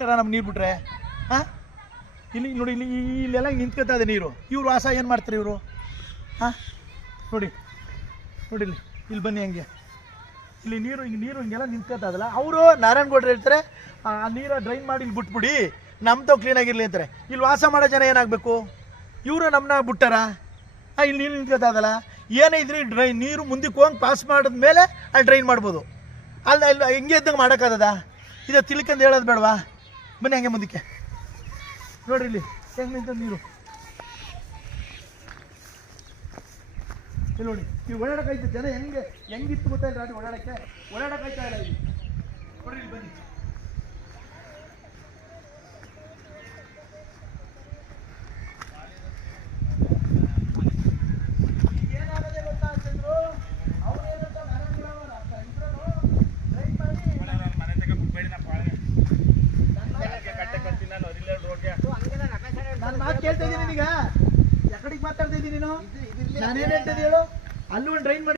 ಬಿಟ್ಟಾರ ನಮ್ಮ ನೀರು ಬಿಟ್ರೆ? ಹಾಂ, ಇಲ್ಲಿ ನೋಡಿ, ಇಲ್ಲೆಲ್ಲ ನಿಂತ್ಕೊತಾ ಇದೆ ನೀರು. ಇವ್ರು ವಾಸ ಏನು ಮಾಡ್ತಾರೆ ಇವರು? ಹಾಂ, ನೋಡಿ ಇಲ್ಲಿ ಬನ್ನಿ, ಹಂಗೆ ಇಲ್ಲಿ ನೀರು ಹಿಂಗೆಲ್ಲ ನಿಂತ್ಕೊತಾ ಇದಲ್ಲ. ಅವರು ನಾರಾಯಣಗೌಡ್ರು ಹೇಳ್ತಾರೆ ಆ ನೀರು ಡ್ರೈನ್ ಮಾಡಿ ಇಲ್ಲಿ ಬಿಟ್ಬಿಡಿ, ನಮ್ಮದು ಕ್ಲೀನಾಗಿರಲಿ ಅಂತಾರೆ. ಇಲ್ಲಿ ವಾಸ ಮಾಡೋ ಜನ ಏನಾಗಬೇಕು? ಇವರು ನಮ್ಮನ್ನ ಬಿಟ್ಟಾರ? ಇಲ್ಲಿ ನೀರು ನಿಂತ್ಕೊತಾ ಇದಲ್ಲ. ಏನೇ ಇದ್ರಿ ನೀರು ಮುಂದಕ್ಕೆ ಹೋಗಿ ಪಾಸ್ ಮಾಡಿದ್ಮೇಲೆ ಅಲ್ಲಿ ಡ್ರೈನ್ ಮಾಡ್ಬೋದು. ಅಲ್ಲ ಹಿಂಗೆ ಇದ್ದಂಗೆ ಮಾಡೋಕ್ಕಾಗದ? ಇದು ತಿಳ್ಕೊಂಡು ಹೇಳೋದು ಬೇಡವಾ? ಬನ್ನಿ ಹಂಗೆ ಮುಂದಕ್ಕೆ ನೋಡ್ರಿ, ಇಲ್ಲಿ ಹೆಂಗೆ ನಿಂತ ನೀರು. ಇಲ್ಲಿ ನೋಡಿ, ನೀವು ಓಡಾಡೋಕ್ಕಾಯ್ತು ಜನ ಹೆಂಗಿತ್ತು ಗೊತ್ತಾಯಿಲ್ಲ ರಾತ್ರಿ ಓಡಾಡೋಕ್ಕಾಯ್ತಾ ಇಲ್ಲ. ಇಲ್ಲಿ ನೋಡ್ರಿ, ಇಲ್ಲಿ ಬನ್ನಿ. ಏನಾಗದೆ ಗೊತ್ತಾ ಚಂದ್ರು? ಅವ್ರೇನಂತ ನಾನು ಮಾತು ಕೇಳ್ತಾ ಇದ್ದೀನಿ. ಈಗ ಯಾಕಡಿಗೆ ಮಾತಾಡ್ತಾ ಇದ್ದೀನಿ ನೀನು? ನಾನೇನು ಹೇಳ್ತಾ ಇದ್ದೀನಿ ಹೇಳು? ಅಲ್ಲೂ ಒಂದು ಡ್ರೈನ್ ಮಾಡಿ